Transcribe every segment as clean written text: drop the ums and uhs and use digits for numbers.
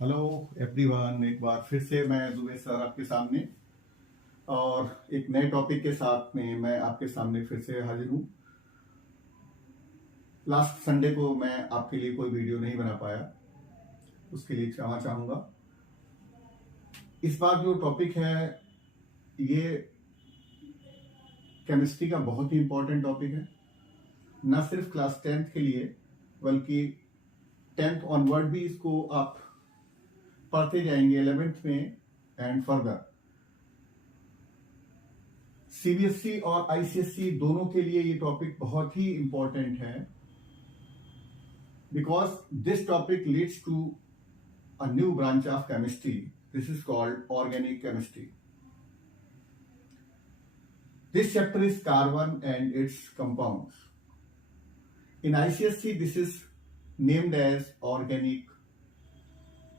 Hello everyone, एक बार फिर से मैं दुबे सर आपके सामने और एक नए टॉपिक के साथ में मैं आपके सामने फिर से हाजिर हूँ। लास्ट संडे को मैं आपके लिए कोई वीडियो नहीं बना पाया, उसके लिए क्षमा चाहूँगा। इस बार जो टॉपिक है ये केमिस्ट्री का बहुत ही इम्पोर्टेंट टॉपिक है, न सिर्फ क्लास 10th के लिए बल्कि 10th ऑनवर्ड भी इसको आप पढ़ते जाएंगे 11th में एंड फर्दर। सीबीएसई और आईसीएसई दोनों के लिए ये टॉपिक बहुत ही इंपॉर्टेंट है, because this topic leads to a new branch of chemistry. This is called organic chemistry. This chapter is carbon and its compounds. In ICSE, this is named as organic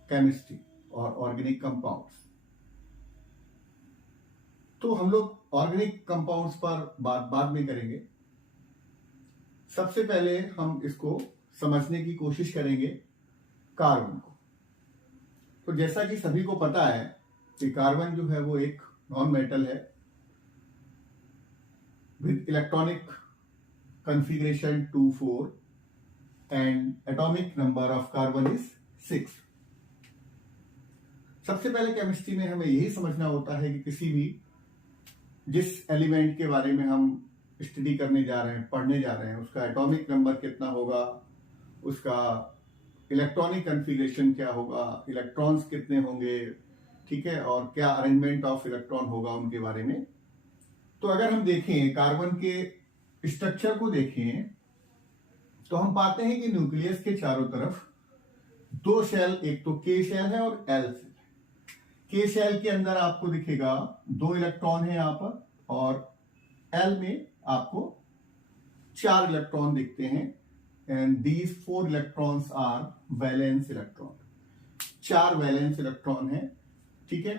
chemistry or organic compounds. तो हम लोग organic compounds पर बात बाद में करेंगे। सबसे पहले हम इसको समझने की कोशिश करेंगे कार्बन को। तो जैसा कि सभी को पता है कि कार्बन जो है वो एक नॉन मेटल है with electronic configuration 2,4 and atomic number of carbon is 6. सबसे पहले केमिस्ट्री में हमें यही समझना होता है कि किसी भी जिस एलिमेंट के बारे में हम स्टडी करने जा रहे हैं, पढ़ने जा रहे हैं, उसका एटॉमिक नंबर कितना होगा, उसका इलेक्ट्रॉनिक कन्फिगरेशन क्या होगा, इलेक्ट्रॉन्स कितने होंगे, ठीक है, और क्या अरेंजमेंट ऑफ इलेक्ट्रॉन होगा उनके बारे में। तो अगर हम देखें कार्बन के स्ट्रक्चर को देखें तो हम पाते हैं कि न्यूक्लियस के चारों तरफ दो शेल, एक तो के शेल है और एल शेल। के शेल के अंदर आपको दिखेगा 2 इलेक्ट्रॉन है यहां पर, और एल में आपको 4 इलेक्ट्रॉन दिखते हैं and these 4 electrons are valence electron. 4 valence electron है, ठीक है।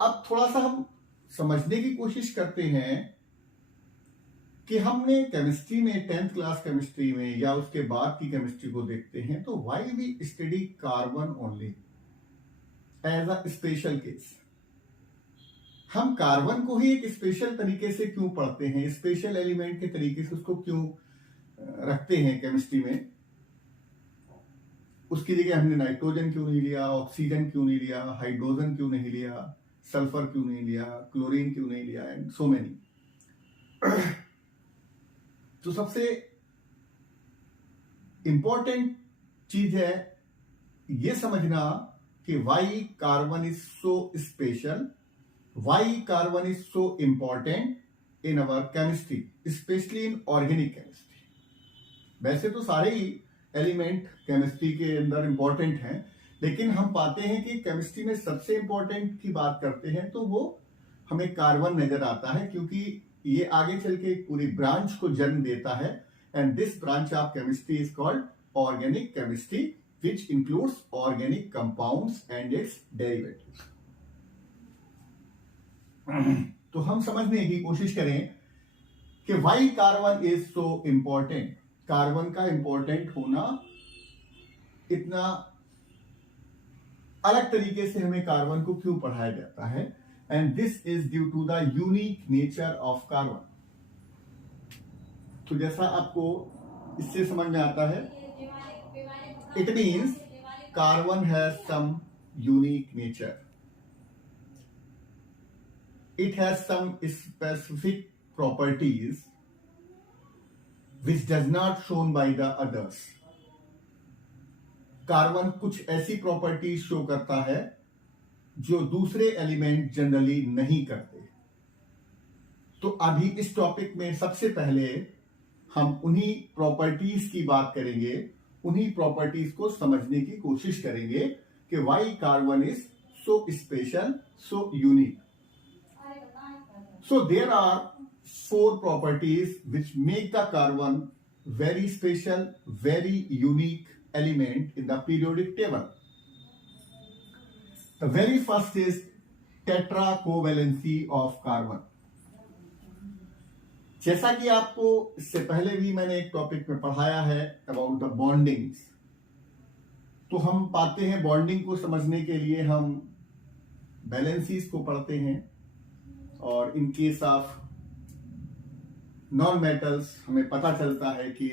अब थोड़ा सा हम समझने की कोशिश करते हैं कि हमने केमिस्ट्री में 10th क्लास केमिस्ट्री में या उसके बाद की केमिस्ट्री को देखते हैं तो why we study carbon only as a special case. हम कार्बन को ही एक स्पेशल तरीके से क्यों पढ़ते हैं, स्पेशल एलिमेंट के तरीके से उसको क्यों रखते हैं केमिस्ट्री में। उसकी जगह हमने नाइट्रोजन क्यों नहीं लिया, ऑक्सीजन क्यों नहीं लिया, हाइड्रोजन क्यों नहीं लिया, सल्फर क्यों नहीं लिया, क्लोरीन क्यों नहीं लिया, एंड सो मेनी। तो सबसे इंपॉर्टेंट चीज है यह समझना कि why carbon is so special, why carbon is so important in our chemistry, specially in organic chemistry. वैसे तो सारे ही एलिमेंट केमिस्ट्री के अंदर इंपॉर्टेंट हैं, लेकिन हम पाते हैं कि केमिस्ट्री में सबसे इंपॉर्टेंट की बात करते हैं तो वो हमें कार्बन नजर आता है, क्योंकि ये आगे चल के एक पूरी ब्रांच को जन्म देता है। And this branch of chemistry is called organic chemistry, which includes organic compounds and it's derivatives. तो हम समझने की कोशिश करें कि why carbon is so important. Carbon का इंपॉर्टेंट होना, इतना अलग तरीके से हमें कार्बन को क्यों पढ़ाया जाता है, and this is due to the unique nature of carbon. तो जैसा आपको इससे समझ में आता है, it means carbon has some unique nature, it has some specific properties which does not shown by the others. Carbon कुछ ऐसी प्रॉपर्टीज शो करता है जो दूसरे एलिमेंट जनरली नहीं करते। तो अभी इस टॉपिक में सबसे पहले हम उन्हीं प्रॉपर्टीज की बात करेंगे, उन्हीं प्रॉपर्टीज को समझने की कोशिश करेंगे कि why carbon is so special, so unique. So there are 4 properties which make the carbon very special, very unique element in the periodic table. The very first is tetracovalency of carbon. जैसा कि आपको इससे पहले भी मैंने एक topic में पढ़ाया है अबाउट द बॉन्डिंग्स, तो हम पाते हैं बॉन्डिंग को समझने के लिए हम वैलेंसीज को पढ़ते हैं, और in case of non metals हमें पता चलता है कि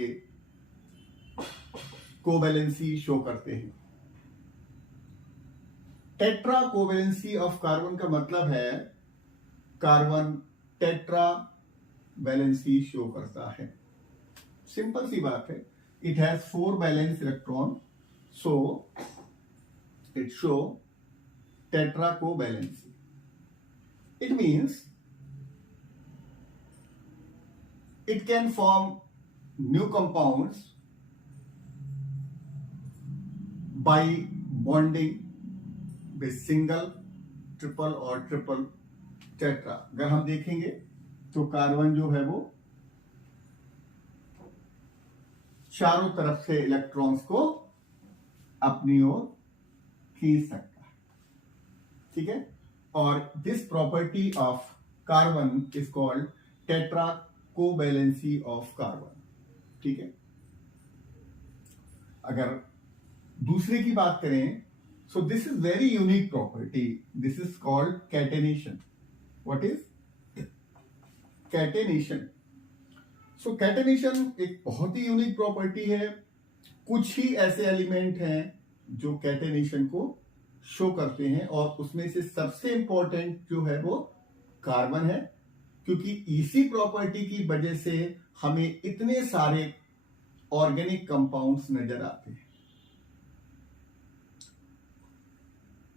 कोवैलेंसी शो करते हैं। टेट्रा कोवैलेंसी ऑफ कार्बन का मतलब है कार्बन टेट्रा वैलेंसी शो करता है। सिंपल सी बात है, it has 4 valence electron, so it show tetra covalency. It means it can form new compounds by bonding with single, triple और ट्रिपल टेट्रा। अगर हम देखेंगे तो कार्बन जो है वो चारों तरफ से इलेक्ट्रॉन्स को अपनी ओर खींच सकता है, ठीक है। और this property of carbon is called tetra covalency of carbon, ठीक है। अगर दूसरे की बात करें, so this is very unique property, this is called catenation. What is catenation? So catenation एक बहुत ही यूनिक प्रॉपर्टी है। कुछ ही ऐसे एलिमेंट हैं जो कैटेनेशन को शो करते हैं, और उसमें से सबसे इंपॉर्टेंट जो है वो कार्बन है, क्योंकि इसी प्रॉपर्टी की वजह से हमें इतने सारे ऑर्गेनिक कंपाउंड्स नजर आते हैं।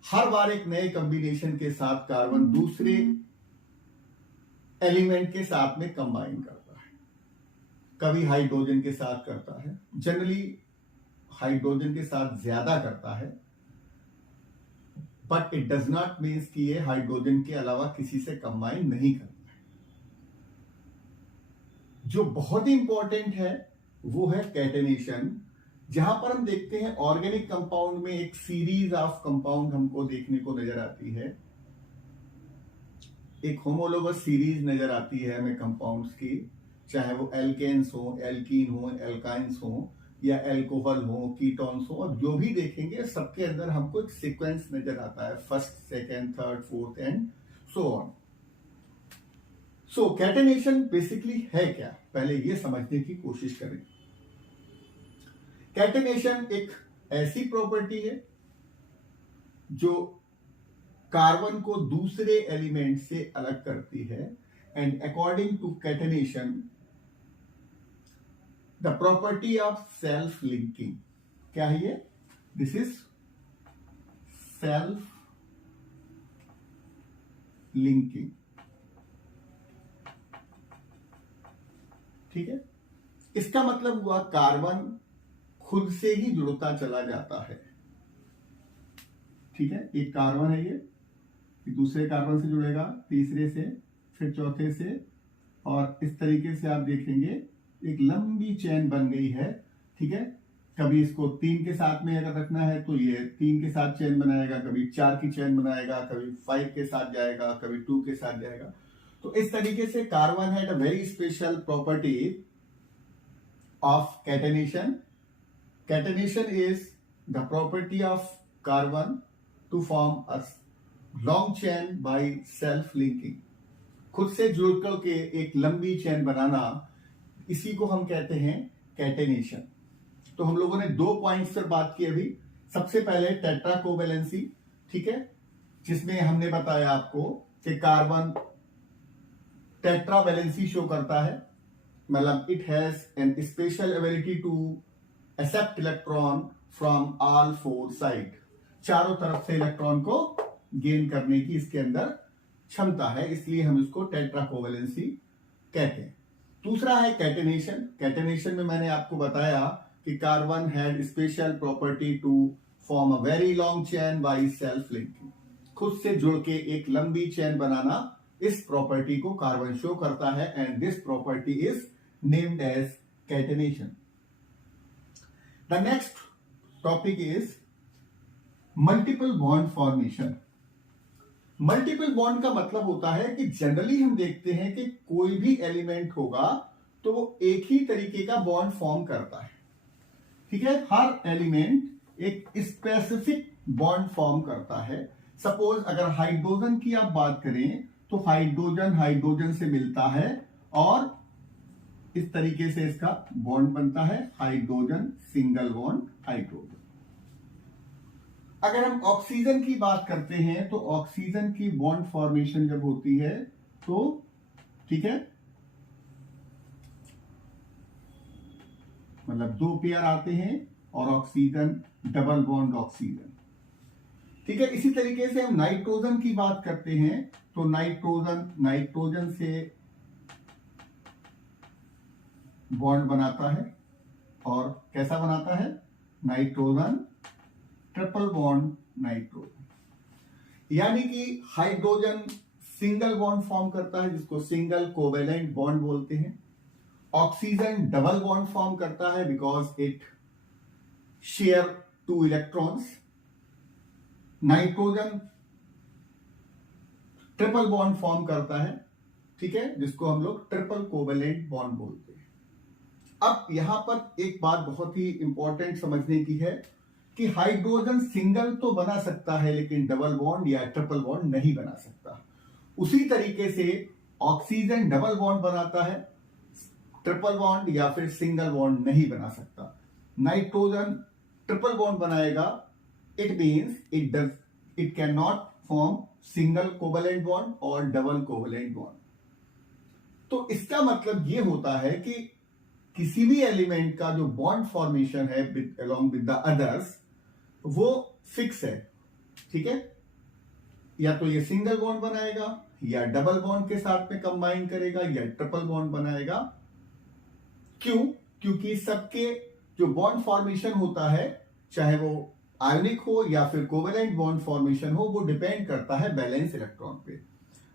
हर बार एक नए कॉम्बिनेशन के साथ कार्बन दूसरे एलिमेंट के साथ में कंबाइन करता है। कभी हाइड्रोजन के साथ करता है, जनरली हाइड्रोजन के साथ ज्यादा करता है, but it does not means कि ये हाइड्रोजन के अलावा किसी से कंबाइन नहीं करता। जो बहुत ही इंपॉर्टेंट है वो है कैटेनेशन, जहां पर हम देखते हैं ऑर्गेनिक कंपाउंड में एक सीरीज ऑफ कंपाउंड हमको देखने को नजर आती है। एक होमोलोगस सीरीज नजर आती है हमें कंपाउंड्स की, चाहे वो एल्केन्स हो, एल्कीन हो, एल्काइंस हो, या एल्कोहल हो, कीटोन्स हो, और जो भी देखेंगे सबके अंदर हमको एक सीक्वेंस नजर आता है, first, second, third, fourth and so on. So catenation basically है क्या, पहले ये समझने की कोशिश करें। कैटेनेशन एक ऐसी प्रॉपर्टी है जो कार्बन को दूसरे एलिमेंट से अलग करती है, and according to catenation the property of self linking, क्या है ये? दिस इज सेल्फ लिंकिंग, ठीक है। इसका मतलब हुआ कार्बन खुद से ही जुड़ता चला जाता है, ठीक है। एक कार्बन है ये दूसरे कार्बन से जुड़ेगा, तीसरे से, फिर चौथे से, और इस तरीके से आप देखेंगे एक लंबी चेन बन गई है, ठीक है। कभी इसको 3 के साथ में अगर रखना है तो ये 3 के साथ चेन बनाएगा, कभी 4 की चेन बनाएगा, कभी 5 के साथ जाएगा, कभी 2 के साथ जाएगा। तो इस तरीके से carbon had a very special property of catenation. Catenation is the property of carbon to form a long chain by self linking, खुद से जुड़कर के एक लंबी चेन बनाना, इसी को हम कहते हैं कैटेनेशन। तो हम लोगों ने 2 पॉइंट्स पर बात की अभी। सबसे पहले टेट्रा कोवैलेंसी, ठीक है, जिसमें हमने बताया आपको कि कार्बन टेट्रा वैलेंसी शो करता है, मतलब it has an special ability to accept electron from all 4 side, चारों तरफ से इलेक्ट्रॉन को गेन करने की इसके अंदर क्षमता है, इसलिए हम इसको टेट्रा कोवैलेंसी कहते हैं। दूसरा है कैटेनेशन। कैटेनेशन में मैंने आपको बताया कि carbon had special property to form a very long chain by self linking, खुद से जुड़ के एक लंबी चेन बनाना, इस प्रॉपर्टी को कार्बन शो करता है, and this property is named as catenation. The next topic is multiple bond formation. Multiple bond का मतलब होता है कि जनरली हम देखते हैं कि कोई भी एलिमेंट होगा तो वो एक ही तरीके का बॉन्ड फॉर्म करता है, ठीक है। हर एलिमेंट एक स्पेसिफिक बॉन्ड फॉर्म करता है। सपोज अगर हाइड्रोजन की आप बात करें तो हाइड्रोजन हाइड्रोजन से मिलता है और इस तरीके से इसका बॉन्ड बनता है, हाइड्रोजन सिंगल बॉन्ड हाइड्रोजन। अगर हम ऑक्सीजन की बात करते हैं तो ऑक्सीजन की बॉन्ड फॉर्मेशन जब होती है तो ठीक है, मतलब दो पेयर आते हैं और ऑक्सीजन डबल बॉन्ड ऑक्सीजन, ठीक है। इसी तरीके से हम नाइट्रोजन की बात करते हैं तो नाइट्रोजन से बॉन्ड बनाता है और कैसा बनाता है, नाइट्रोजन ट्रिपल बॉन्ड नाइट्रोजन, यानी कि हाइड्रोजन सिंगल बॉन्ड फॉर्म करता है जिसको सिंगल कोवेलेंट बॉन्ड बोलते हैं। ऑक्सीजन डबल बॉन्ड फॉर्म करता है because it share 2 electrons. Nitrogen triple bond form करता है, ठीक है, जिसको हम लोग ट्रिपल कोवेलेंट बॉन्ड बोलते हैं। अब यहां पर एक बात बहुत ही इंपॉर्टेंट समझने की है कि हाइड्रोजन सिंगल तो बना सकता है लेकिन डबल बॉन्ड या ट्रिपल बॉन्ड नहीं बना सकता। उसी तरीके से ऑक्सीजन डबल बॉन्ड बनाता है, ट्रिपल बॉन्ड या फिर सिंगल बॉन्ड नहीं बना सकता। नाइट्रोजन ट्रिपल बॉन्ड बनाएगा, it means it can not form single covalent bond और डबल कोवेलेंट बॉन्ड। तो इसका मतलब यह होता है कि किसी भी एलिमेंट का जो बॉन्ड फॉर्मेशन है अलोंग विद द अदर्स वो फिक्स है, ठीक है। या तो ये सिंगल बॉन्ड बनाएगा या डबल बॉन्ड के साथ में कंबाइन करेगा या ट्रिपल बॉन्ड बनाएगा। क्यों? क्योंकि सबके जो बॉन्ड फॉर्मेशन होता है, चाहे वो आयोनिक हो या फिर कोवेलेंट बॉन्ड फॉर्मेशन हो, वो डिपेंड करता है बैलेंस इलेक्ट्रॉन पे।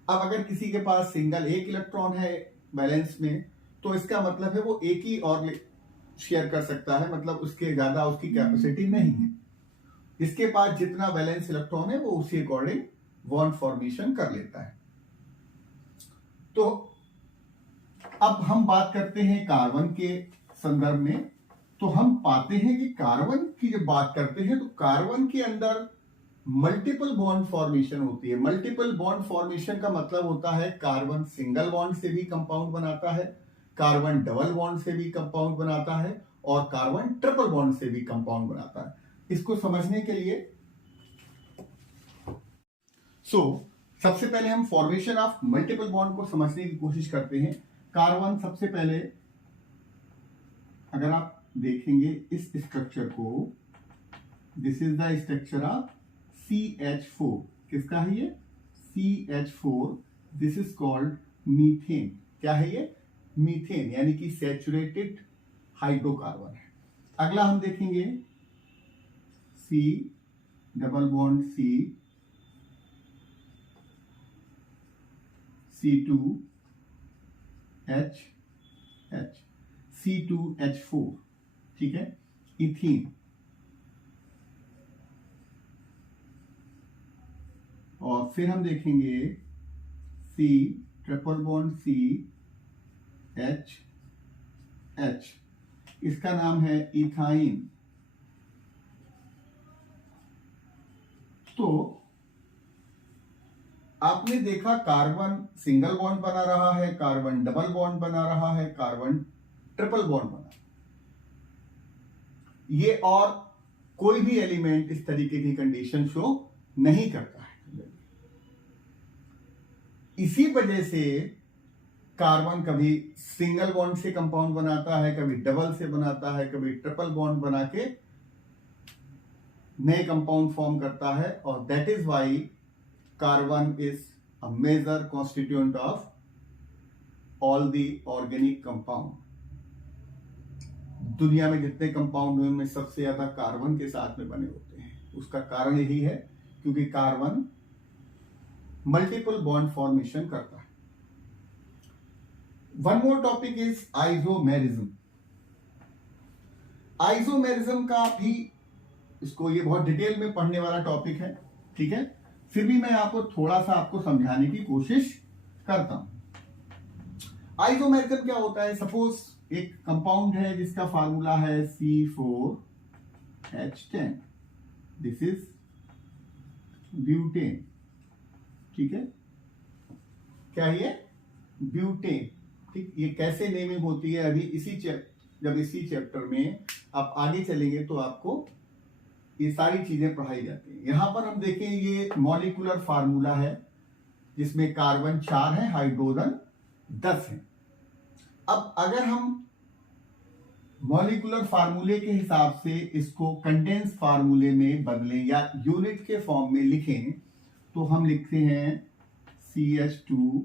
अब अगर किसी के पास सिंगल एक इलेक्ट्रॉन है बैलेंस में तो इसका मतलब है वो एक ही और शेयर कर सकता है, मतलब उसके ज्यादा उसकी कैपेसिटी नहीं है। इसके पास जितना बैलेंस इलेक्ट्रॉन है वो उसी अकॉर्डिंग बॉन्ड फॉर्मेशन कर लेता है। तो अब हम बात करते हैं कार्बन के संदर्भ में, तो हम पाते हैं कि कार्बन की जब बात करते हैं तो कार्बन के अंदर मल्टीपल बॉन्ड फॉर्मेशन होती है। मल्टीपल बॉन्ड फॉर्मेशन का मतलब होता है कार्बन सिंगल बॉन्ड से भी कंपाउंड बनाता है, कार्बन डबल बॉन्ड से भी कंपाउंड बनाता है और कार्बन ट्रिपल बॉन्ड से भी कंपाउंड बनाता है। इसको समझने के लिए सबसे पहले हम फॉर्मेशन ऑफ मल्टीपल बॉन्ड को समझने की कोशिश करते हैं। कार्बन सबसे पहले अगर आप देखेंगे इस स्ट्रक्चर को, this is the structure of CH4। किसका है ये? CH4। This is called methane. क्या है ये? मीथेन, यानी कि सैचुरेटेड हाइड्रोकार्बन है। अगला हम देखेंगे C double bond C, C2H C2H4, ठीक है, इथीन। और फिर हम देखेंगे C triple bond C H, इसका नाम है इथाइन। तो आपने देखा कार्बन सिंगल बॉन्ड बना रहा है, कार्बन डबल बॉन्ड बना रहा है, कार्बन ट्रिपल बॉन्ड बना, ये और कोई भी एलिमेंट इस तरीके की कंडीशन शो नहीं करता है। इसी वजह से कार्बन कभी सिंगल बॉन्ड से कंपाउंड बनाता है, कभी डबल से बनाता है, कभी ट्रिपल बॉन्ड बना के नए कंपाउंड फॉर्म करता है। और that is why carbon is a major constituent of all the organic compound. दुनिया में जितने कंपाउंड हैं उनमें सबसे ज्यादा कार्बन के साथ में बने होते हैं। उसका कारण यही है क्योंकि कार्बन मल्टीपल बॉन्ड फॉर्मेशन करता है। One more topic is isomerism. Isomerism का भी इसको ये बहुत डिटेल में पढ़ने वाला टॉपिक है, ठीक है, फिर भी मैं आपको थोड़ा सा आपको समझाने की कोशिश करता हूं। आइसोमेरिज्म क्या होता है? सपोज एक कंपाउंड है जिसका फार्मूला है C4H10, दिस इज ब्यूटेन, ठीक है, क्या ये ब्यूटेन, ठीक। ये कैसे नेमिंग होती है अभी जब इसी चैप्टर में आप आगे चलेंगे तो आपको ये सारी चीजें पढ़ाई जाती हैं। यहां पर हम देखें ये मॉलिक्यूलर फार्मूला है जिसमें कार्बन 4 है, हाइड्रोजन 10 है। अब अगर हम मॉलिक्यूलर फार्मूले के हिसाब से इसको कंडेंस फार्मूले में बदलें या यूनिट के फॉर्म में लिखें तो हम लिखते हैं CH3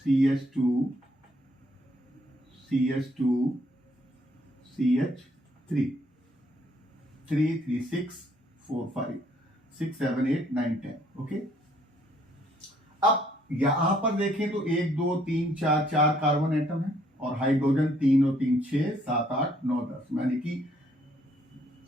CH3 3 3 6 4 5 6 7 8 9 10, ओके। अब यहां पर देखें तो 1 2 3 4 4 कार्बन एटम है और हाइड्रोजन 3 और 3 6 7 8 9 10, यानी कि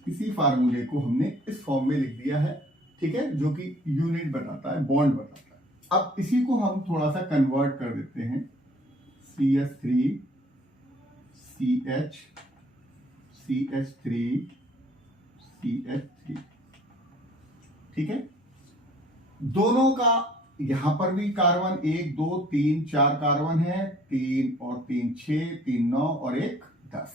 इसी फार्मूले को हमने इस फॉर्म में लिख दिया है, ठीक है, जो कि यूनिट बताता है, बॉन्ड बताता है। अब इसी को हम थोड़ा सा कन्वर्ट कर देते हैं, CH3 CH CH3 CH3, ठीक है। दोनों का यहां पर भी कार्बन 1 2 3 4 कार्बन है, 3 और 3 6 3 9 और 1 10,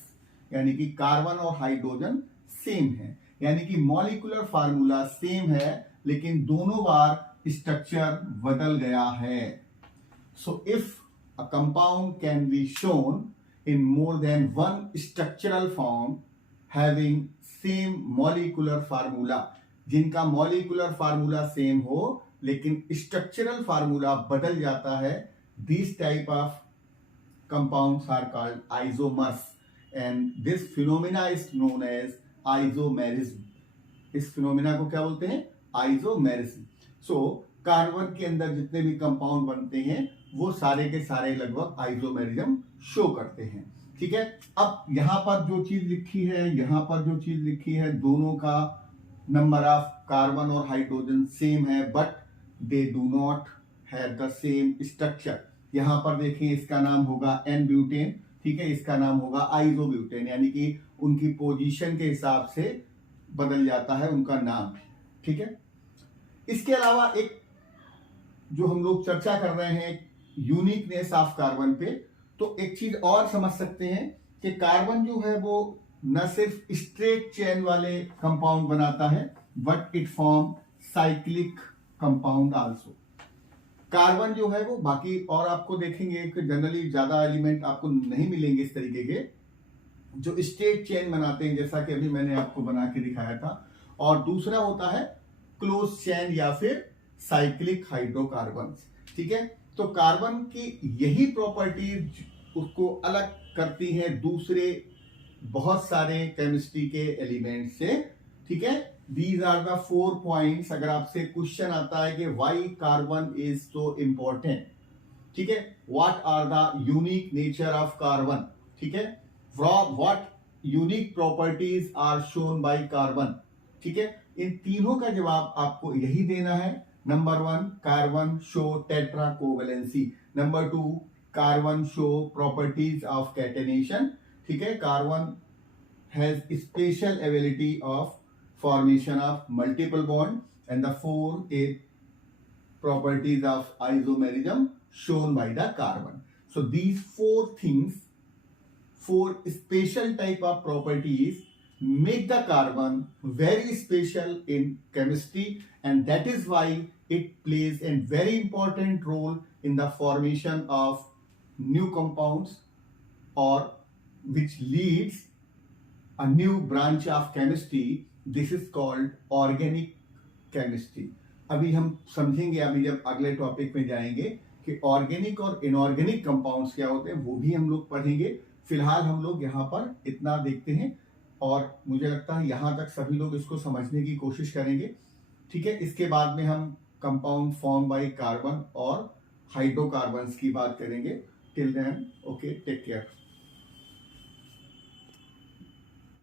यानी कि कार्बन और हाइड्रोजन सेम है, यानी कि मॉलिक्यूलर फार्मूला सेम है लेकिन दोनों बार स्ट्रक्चर बदल गया है। So if a compound can be shown in more than one structural form having same molecular formula, जिनका मॉलिक्यूलर फार्मूला सेम हो लेकिन स्ट्रक्चरल फार्मूला बदल जाता है, this type of compounds are called isomers and this phenomena is known as isomerism. इस phenomena को क्या बोलते हैं? आइसोमेरिज्म। सो कार्बन के अंदर जितने भी कंपाउंड बनते हैं वो सारे के सारे लगभग आइसोमेरिज्म शो करते हैं, ठीक है। अब यहां पर जो चीज लिखी है, यहां पर जो चीज लिखी है, दोनों का नंबर ऑफ कार्बन और हाइड्रोजन सेम है but they do not have the same structure. यहां पर देखें इसका नाम होगा एन ब्यूटेन, ठीक है, इसका नाम होगा आइसोब्यूटेन, यानी कि उनकी पोजीशन के हिसाब से बदल जाता है उनका नाम, ठीक है। इसके अलावा एक जो हम लोग चर्चा कर रहे हैं यूनिकनेस ऑफ कार्बन पे, तो एक चीज और समझ सकते हैं कि कार्बन जो है वो न सिर्फ स्ट्रेट चेन वाले कंपाउंड बनाता है but it form cyclic compound also. Carbon जो है वो बाकी और आपको देखेंगे कि जनरली ज्यादा एलिमेंट आपको नहीं मिलेंगे इस तरीके के जो स्ट्रेट चेन बनाते हैं, जैसा कि अभी मैंने आपको बना के दिखाया था। और दूसरा होता है क्लोज चेन या फिर साइक्लिक हाइड्रोकार्बन, ठीक है। तो कार्बन की यही प्रॉपर्टीज उसको अलग करती हैं दूसरे बहुत सारे केमिस्ट्री के एलिमेंट से, ठीक है। These are the 4 points. अगर आपसे क्वेश्चन आता है कि why carbon is so important, ठीक है, what are the unique nature of carbon, ठीक है, what unique properties are shown by carbon, ठीक है, इन तीनों का जवाब आपको यही देना है। Number 1, carbon show tetra covalency. Number 2, carbon show properties of catenation, ठीक है, carbon has special ability of formation of multiple bond, and the 4 properties of isomerism shown by the carbon. So these 4 things, 4 special type of properties make the carbon very special in chemistry, and that is why it plays a very important role in the formation of new compounds, or which leads a new branch of chemistry. This is called organic chemistry. अभी हम समझेंगे, अभी जब अगले topic में जाएंगे कि organic और इनऑर्गेनिक कंपाउंड्स क्या होते हैं, वो भी हम लोग पढ़ेंगे। फिलहाल हम लोग यहाँ पर इतना देखते हैं और मुझे लगता है यहाँ तक सभी लोग इसको समझने की कोशिश करेंगे, ठीक है। इसके बाद में हम कंपाउंड फॉर्म बाय कार्बन और हाइड्रोकार्बन्स की बात करेंगे। Till then, okay, take care.